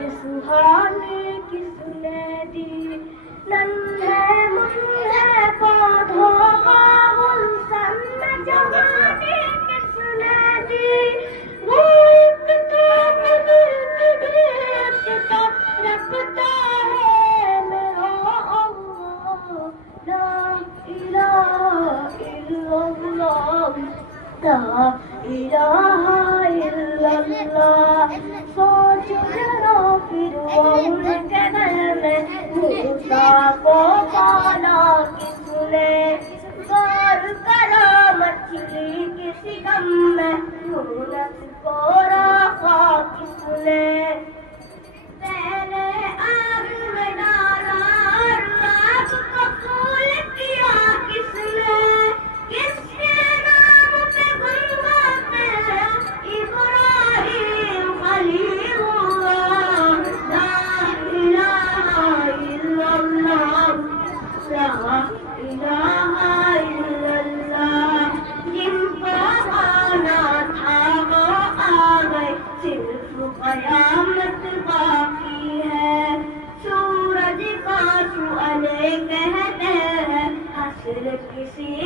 सुहाने किसने दी नन्हे मुन्ने पौधों का गुलशन में जवानी किसने दी वो एक ताब गिरती भी एक ताब रखता है मेरा अल्लाह ला इलाहा इल्लल्लाह ला इलाहा इल्लल्लाह सोच जरा फिर उनके घर में मूसा को पाला किसने गौर करो मछली किसी गम में यूनुस को रखा किसने पहले आग में डाला और आग को फूल किया किसने किसके नाम पे गुनगुनाते हैं इब्राहिम खलीलुल्लाह ला इलाहा इल्लल्लाह ला इलाहा इल्लल्लाह जिनको आना था वो आ गए सिर्फ कयामत बाकी है सूरज का सुअले कहते हैं हश्र किसी